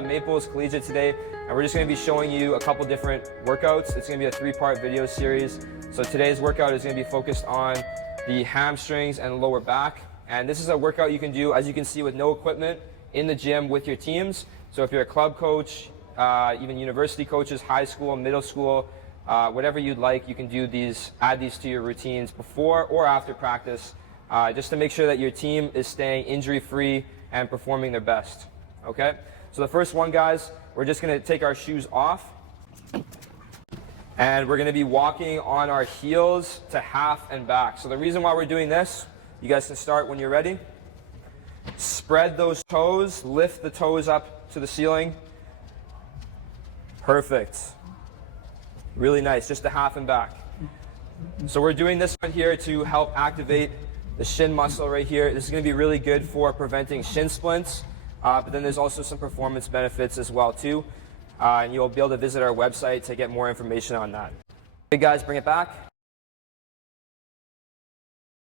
Maples Collegiate today, and we're just going to be showing you a couple different workouts. It's going to be a 3-part video series. So today's workout is going to be focused on the hamstrings and lower back. And this is a workout you can do, as you can see, with no equipment in the gym with your teams. So if you're a club coach, even university coaches, high school, middle school, whatever you'd like, you can do these, add these to your routines before or after practice, just to make sure that your team is staying injury-free and performing their best. Okay? So the first one, guys, we're just going to take our shoes off, and we're going to be walking on our heels to half and back. So the reason why we're doing this, you guys can start when you're ready. Spread those toes, lift the toes up to the ceiling. Perfect. Really nice, just a half and back. So we're doing this one here to help activate the shin muscle right here. This is going to be really good for preventing shin splints, but then there's also some performance benefits as well too. And you'll be able to visit our website to get more information on that. Okay guys, bring it back.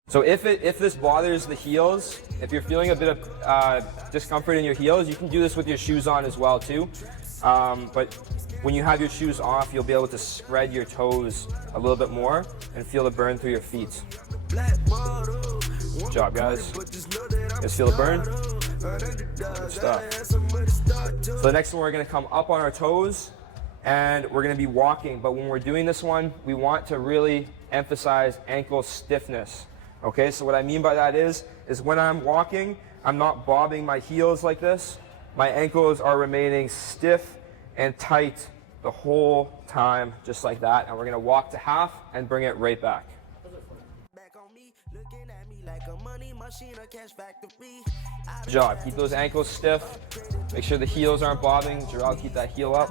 So if this bothers the heels, if you're feeling a bit of discomfort in your heels, you can do this with your shoes on as well too. But when you have your shoes off, you'll be able to spread your toes a little bit more and feel the burn through your feet. Good job, guys. You guys feel the burn? Good stuff. So the next one, we're going to come up on our toes and we're going to be walking. But when we're doing this one, we want to really emphasize ankle stiffness. Okay, so what I mean by that is when I'm walking, I'm not bobbing my heels like this. My ankles are remaining stiff and tight the whole time, just like that. And we're going to walk to half and bring it right back. Good job. Keep those ankles stiff. Make sure the heels aren't bobbing. Gerald, keep that heel up.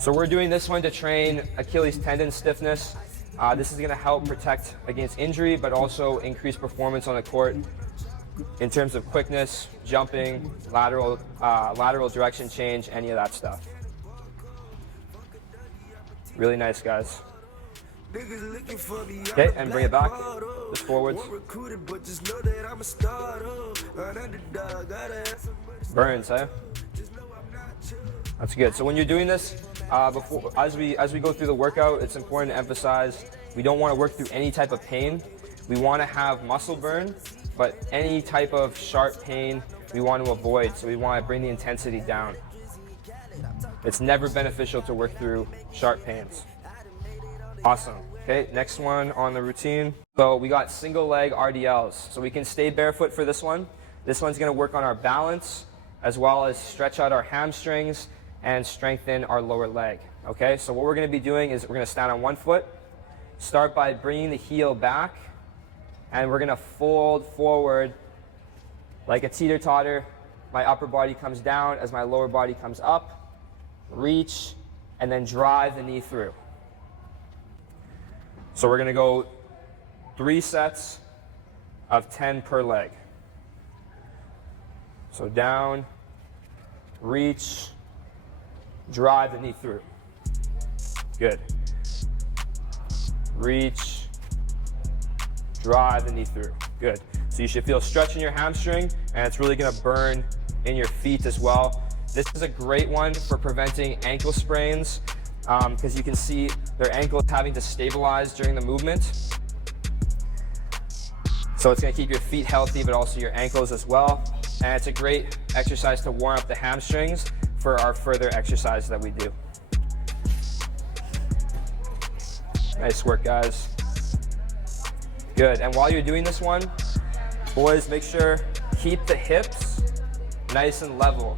So we're doing this one to train Achilles tendon stiffness. This is going to help protect against injury, but also increase performance on the court in terms of quickness, jumping, lateral direction change, any of that stuff. Really nice, guys. Okay, and bring it back, just forwards. Burns, eh? That's good. So when you're doing this, as we go through the workout, it's important to emphasize we don't want to work through any type of pain. We want to have muscle burn, but any type of sharp pain we want to avoid. So we want to bring the intensity down. It's never beneficial to work through sharp pains. Awesome. Okay, next one on the routine. So we got single leg RDLs. So we can stay barefoot for this one. This one's going to work on our balance as well as stretch out our hamstrings and strengthen our lower leg. Okay, so what we're going to be doing is we're going to stand on one foot, start by bringing the heel back, and we're going to fold forward like a teeter-totter. My upper body comes down as my lower body comes up, reach, and then drive the knee through. So we're going to go 3 sets of 10 per leg. So down, reach, drive the knee through. Good. Reach, drive the knee through. Good. So you should feel stretch in your hamstring, and it's really going to burn in your feet as well. This is a great one for preventing ankle sprains, because you can see their ankle is having to stabilize during the movement. So it's going to keep your feet healthy, but also your ankles as well. And it's a great exercise to warm up the hamstrings for our further exercise that we do. Nice work, guys. Good. And while you're doing this one, boys, make sure keep the hips nice and level.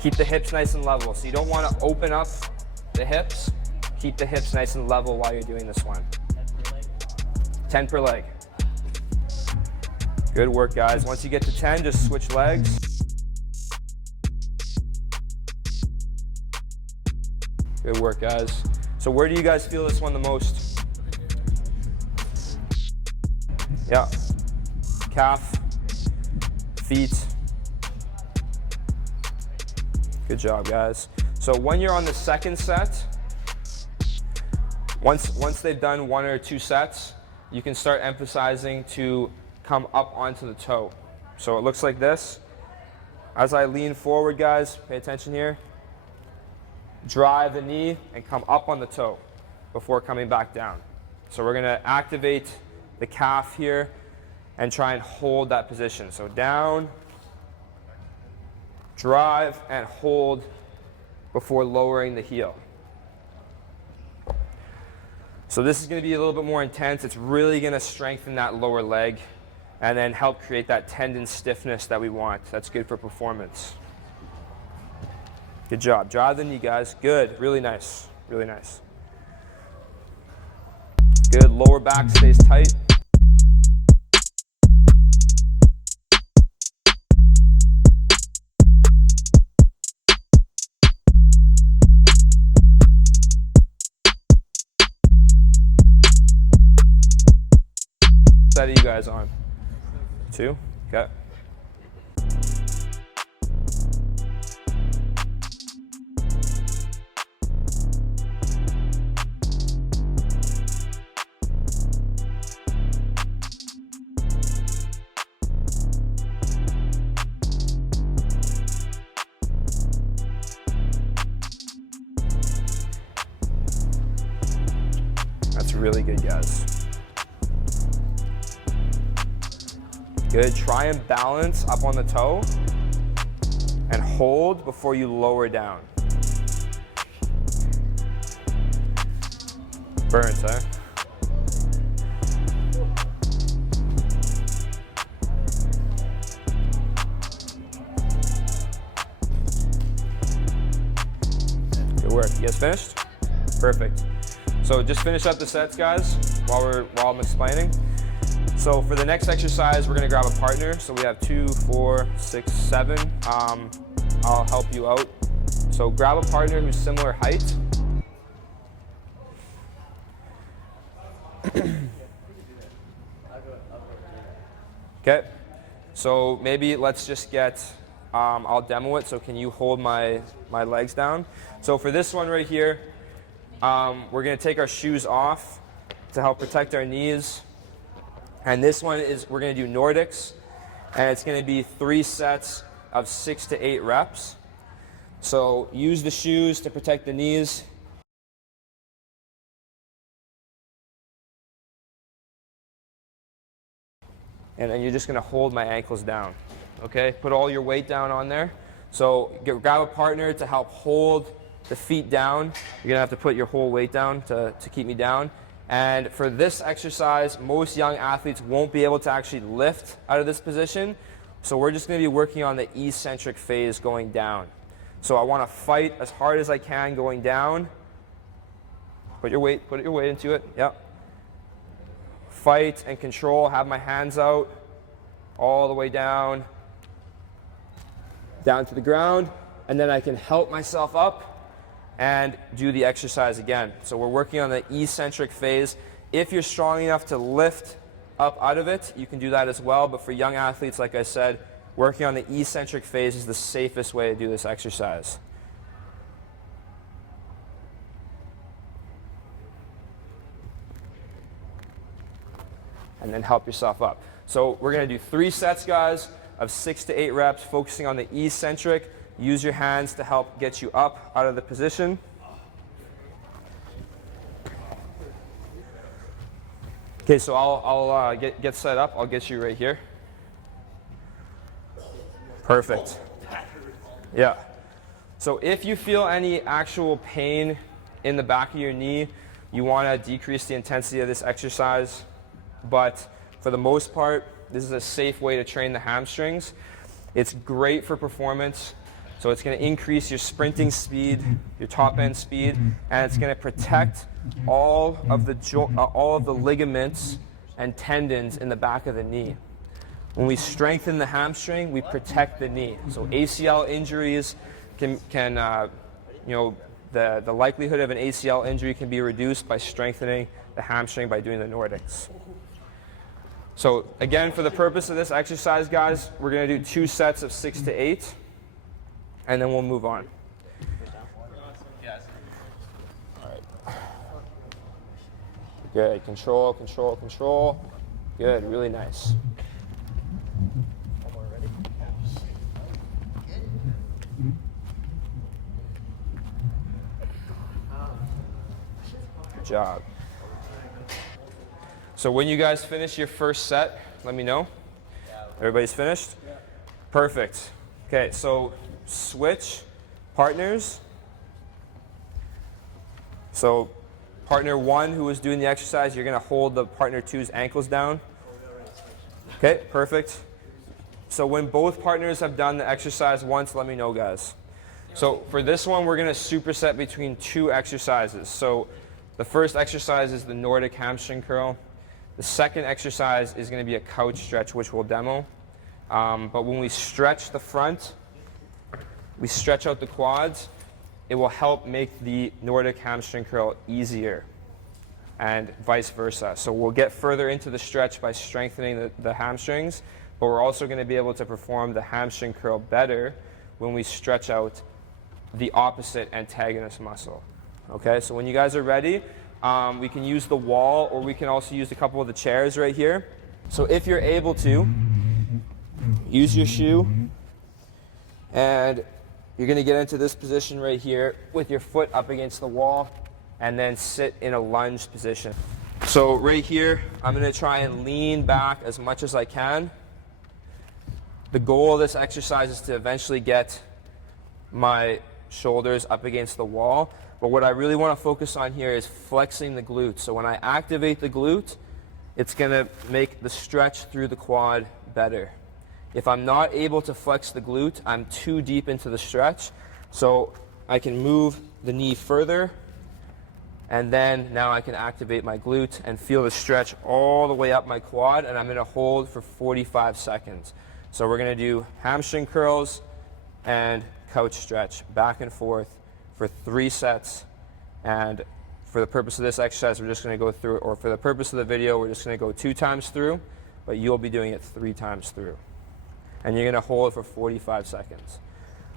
Keep the hips nice and level. So you don't want to open up the hips. Keep the hips nice and level while you're doing this one. 10 per leg. Good work, guys. Once you get to 10, just switch legs. Good work, guys. So where do you guys feel this one the most? Yeah. Calf, feet. Good job, guys. So when you're on the second set, once they've done 1 or 2 sets, you can start emphasizing to come up onto the toe. So it looks like this. as I lean forward, guys, pay attention here. Drive the knee and come up on the toe before coming back down. So we're gonna activate the calf here and try and hold that position. So down, drive, and hold before lowering the heel. So this is gonna be a little bit more intense. It's really gonna strengthen that lower leg and then help create that tendon stiffness that we want. That's good for performance. Good job. Drive the knee, guys. Good. Really nice. Really nice. Good. Lower back stays tight. Set are you guys on? 2? Okay. That's really good, guys. Good. Try and balance up on the toe and hold before you lower down. Burns, huh? Good work. You guys finished? Perfect. So just finish up the sets, guys, while I'm explaining. So for the next exercise, we're gonna grab a partner. So we have 2, 4, 6, 7. I'll help you out. So grab a partner who's similar height. Okay, so maybe let's just get, I'll demo it. So can you hold my legs down? So for this one right here, we're gonna take our shoes off to help protect our knees. And this one is, we're gonna do Nordics, and it's gonna be 3 sets of 6 to 8 reps. So use the shoes to protect the knees. And then you're just gonna hold my ankles down, okay? Put all your weight down on there. So grab a partner to help hold the feet down. You're gonna have to put your whole weight down to keep me down. And for this exercise, most young athletes won't be able to actually lift out of this position. So we're just gonna be working on the eccentric phase going down. So I wanna fight as hard as I can going down. Put your weight into it, yep. Fight and control, have my hands out all the way down to the ground, and then I can help myself up and do the exercise again. So we're working on the eccentric phase. If you're strong enough to lift up out of it, you can do that as well. But for young athletes, like I said, working on the eccentric phase is the safest way to do this exercise. And then help yourself up. So we're gonna do 3 sets, guys, of 6 to 8 reps, focusing on the eccentric. Use your hands to help get you up out of the position. Okay, so I'll get set up. I'll get you right here. Perfect. Yeah. So if you feel any actual pain in the back of your knee, you want to decrease the intensity of this exercise. But for the most part, this is a safe way to train the hamstrings. It's great for performance. So it's going to increase your sprinting speed, your top end speed, and it's going to protect all of the ligaments and tendons in the back of the knee. When we strengthen the hamstring, we protect the knee. So ACL injuries can the likelihood of an ACL injury can be reduced by strengthening the hamstring by doing the Nordics. So again, for the purpose of this exercise, guys, we're going to do 2 sets of 6 to 8. And then we'll move on. All right. Good. Control, control, control. Good. Really nice. Good job. So when you guys finish your first set, let me know. Everybody's finished? Perfect. Okay, so switch partners. So partner 1 who was doing the exercise, you're going to hold the partner 2's ankles down. Okay, perfect. So when both partners have done the exercise once, let me know, guys. So for this one, we're going to superset between 2 exercises. So the first exercise is the Nordic hamstring curl. The second exercise is going to be a couch stretch, which we'll demo. But when we stretch the front, we stretch out the quads, it will help make the Nordic hamstring curl easier, and vice versa. So we'll get further into the stretch by strengthening the hamstrings, but we're also going to be able to perform the hamstring curl better when we stretch out the opposite antagonist muscle. Okay, so when you guys are ready, we can use the wall, or we can also use a couple of the chairs right here. So if you're able to, use your shoe, and you're going to get into this position right here with your foot up against the wall, and then sit in a lunge position. So right here, I'm going to try and lean back as much as I can. The goal of this exercise is to eventually get my shoulders up against the wall, but what I really want to focus on here is flexing the glute. So when I activate the glute, it's going to make the stretch through the quad better. If I'm not able to flex the glute, I'm too deep into the stretch. So I can move the knee further, and then now I can activate my glute and feel the stretch all the way up my quad, and I'm going to hold for 45 seconds. So we're going to do hamstring curls and couch stretch back and forth for 3 sets. And for the purpose of this exercise, we're just going to go through, or for the purpose of the video, we're just going to go 2 times through, but you'll be doing it 3 times through. And you're going to hold it for 45 seconds.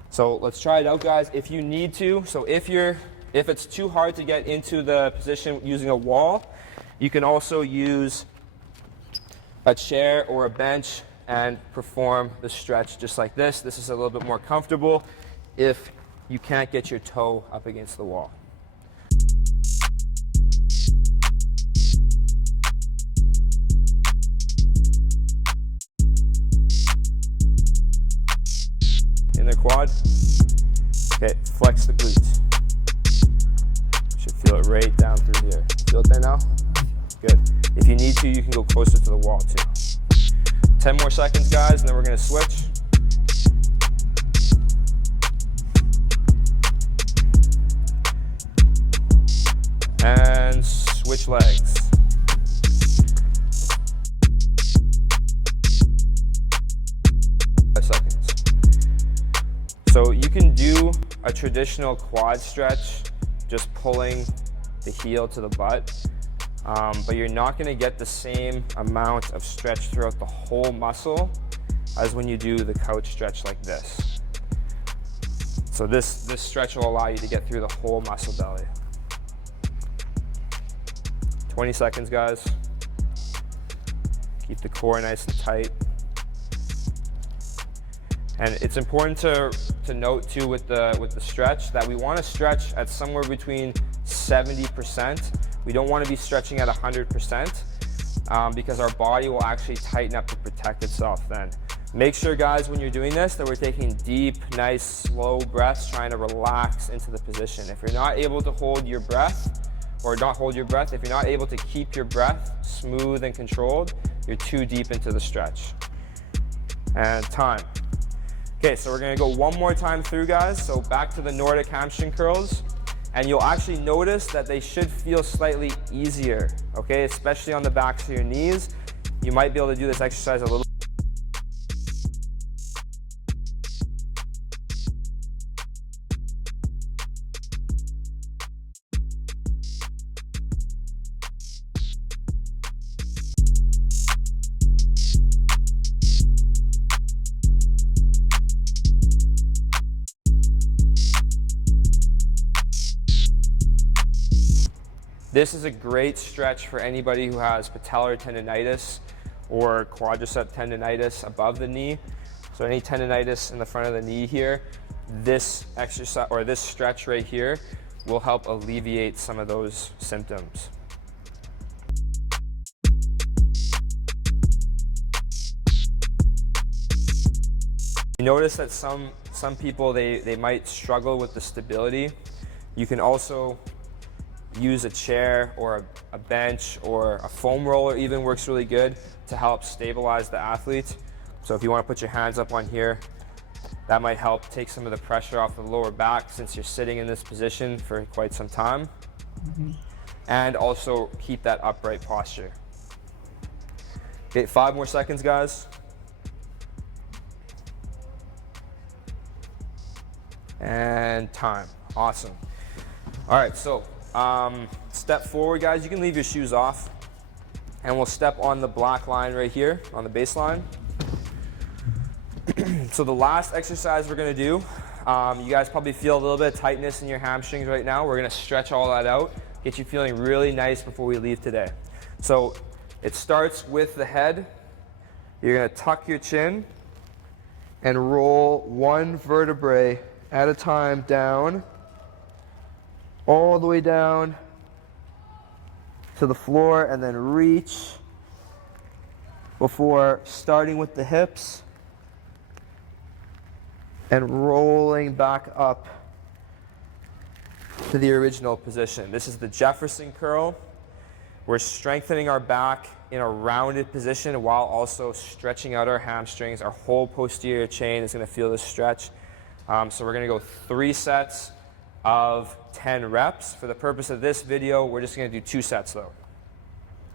So let's try it out, guys. If you need to, so if it's too hard to get into the position using a wall, you can also use a chair or a bench and perform the stretch just like this. This is a little bit more comfortable if you can't get your toe up against the wall. In the quad. Okay, flex the glutes. Should feel it right down through here. Feel it there now? Good. If you need to, you can go closer to the wall too. 10 more seconds, guys, and then we're going to switch. And switch legs. So you can do a traditional quad stretch, just pulling the heel to the butt, but you're not going to get the same amount of stretch throughout the whole muscle as when you do the couch stretch like this. So this stretch will allow you to get through the whole muscle belly. 20 seconds, guys. Keep the core nice and tight. And it's important to note too with the stretch that we want to stretch at somewhere between 70%. We don't want to be stretching at 100% because our body will actually tighten up to protect itself then. Make sure, guys, when you're doing this that we're taking deep, nice, slow breaths, trying to relax into the position. If you're not able to hold your breath, or not hold your breath, if you're not able to keep your breath smooth and controlled, you're too deep into the stretch. And time. Okay, so we're gonna go one more time through, guys. So back to the Nordic hamstring curls, and you'll actually notice that they should feel slightly easier, okay? Especially on the backs of your knees. You might be able to do this exercise a little. This is a great stretch for anybody who has patellar tendonitis or quadricep tendonitis above the knee. So any tendonitis in the front of the knee here, this exercise or this stretch right here will help alleviate some of those symptoms. You notice that some people, they might struggle with the stability. You can also use a chair or a bench or a foam roller even works really good to help stabilize the athlete. So if you want to put your hands up on here, that might help take some of the pressure off the lower back since you're sitting in this position for quite some time. And also keep that upright posture. Okay, 5 more seconds, guys. And time. Awesome. All right, so step forward, guys. You can leave your shoes off. And we'll step on the black line right here on the baseline. So the last exercise we're going to do, you guys probably feel a little bit of tightness in your hamstrings right now. We're going to stretch all that out, get you feeling really nice before we leave today. So it starts with the head. You're going to tuck your chin and roll one vertebrae at a time down, all the way down to the floor, and then reach before starting with the hips and rolling back up to the original position. This is the Jefferson curl. We're strengthening our back in a rounded position while also stretching out our hamstrings. Our whole posterior chain is going to feel this stretch. So we're going to go 3 sets of 10 reps. For the purpose of this video, we're just going to do 2 sets though.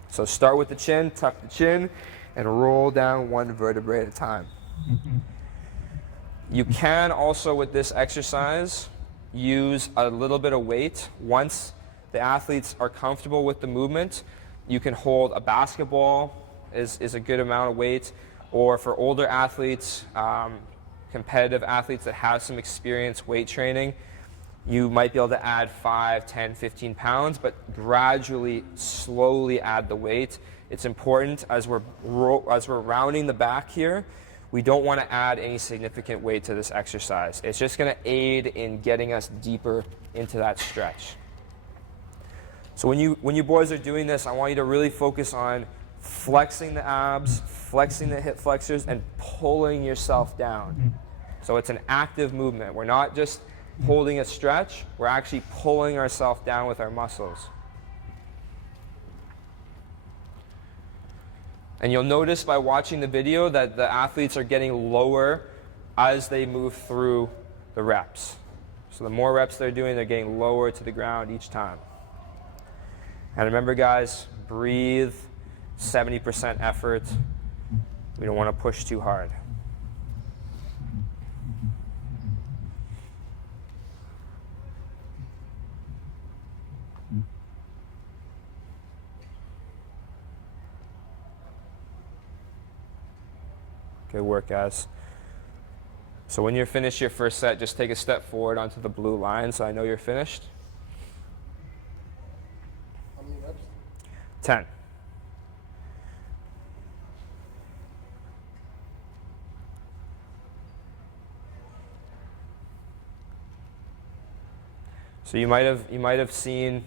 So start with the chin, tuck the chin, and roll down one vertebrae at a time. You can also, with this exercise, use a little bit of weight. Once the athletes are comfortable with the movement, you can hold a basketball is a good amount of weight, or for older athletes, competitive athletes that have some experience weight training, you might be able to add 5, 10, 15 pounds, but gradually, slowly add the weight. It's important as we're rounding the back here, we don't want to add any significant weight to this exercise. It's just going to aid in getting us deeper into that stretch. So when you boys are doing this, I want you to really focus on flexing the abs, flexing the hip flexors, and pulling yourself down. So it's an active movement. We're not just holding a stretch, we're actually pulling ourselves down with our muscles. And you'll notice by watching the video that the athletes are getting lower as they move through the reps. So the more reps they're doing, they're getting lower to the ground each time. And remember, guys, breathe, 70% effort. We don't want to push too hard. Good work, guys. So when you're finished your first set, just take a step forward onto the blue line so I know you're finished. How many reps? 10. So you might have seen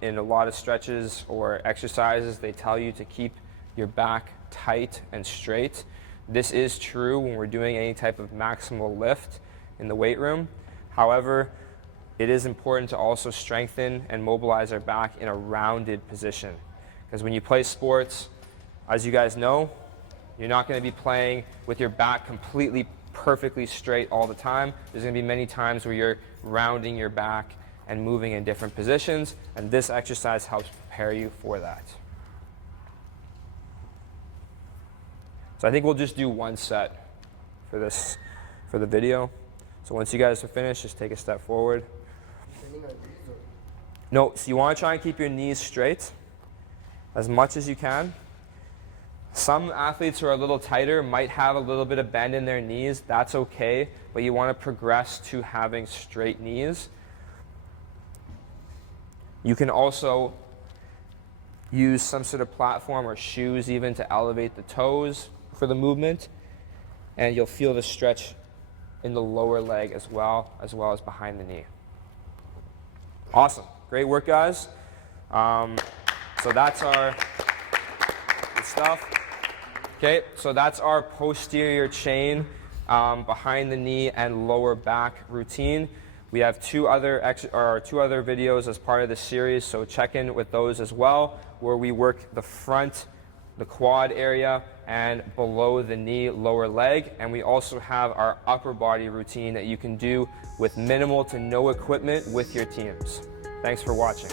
in a lot of stretches or exercises, they tell you to keep your back tight and straight. This is true when we're doing any type of maximal lift in the weight room. However, it is important to also strengthen and mobilize our back in a rounded position. Because when you play sports, as you guys know, you're not going to be playing with your back completely perfectly straight all the time. There's going to be many times where you're rounding your back and moving in different positions, and this exercise helps prepare you for that. So I think we'll just do 1 set for the video. So once you guys are finished, just take a step forward. No, so you want to try and keep your knees straight as much as you can. Some athletes who are a little tighter might have a little bit of bend in their knees. That's okay, but you want to progress to having straight knees. You can also use some sort of platform or shoes even to elevate the toes for the movement, and you'll feel the stretch in the lower leg as well as behind the knee. Awesome. Great work, guys. So that's our good stuff. Okay, so that's our posterior chain behind the knee and lower back routine. We have two other videos as part of the series, so check in with those as well, where we work the front, the quad area, and below the knee, lower leg. And we also have our upper body routine that you can do with minimal to no equipment with your teams. Thanks for watching.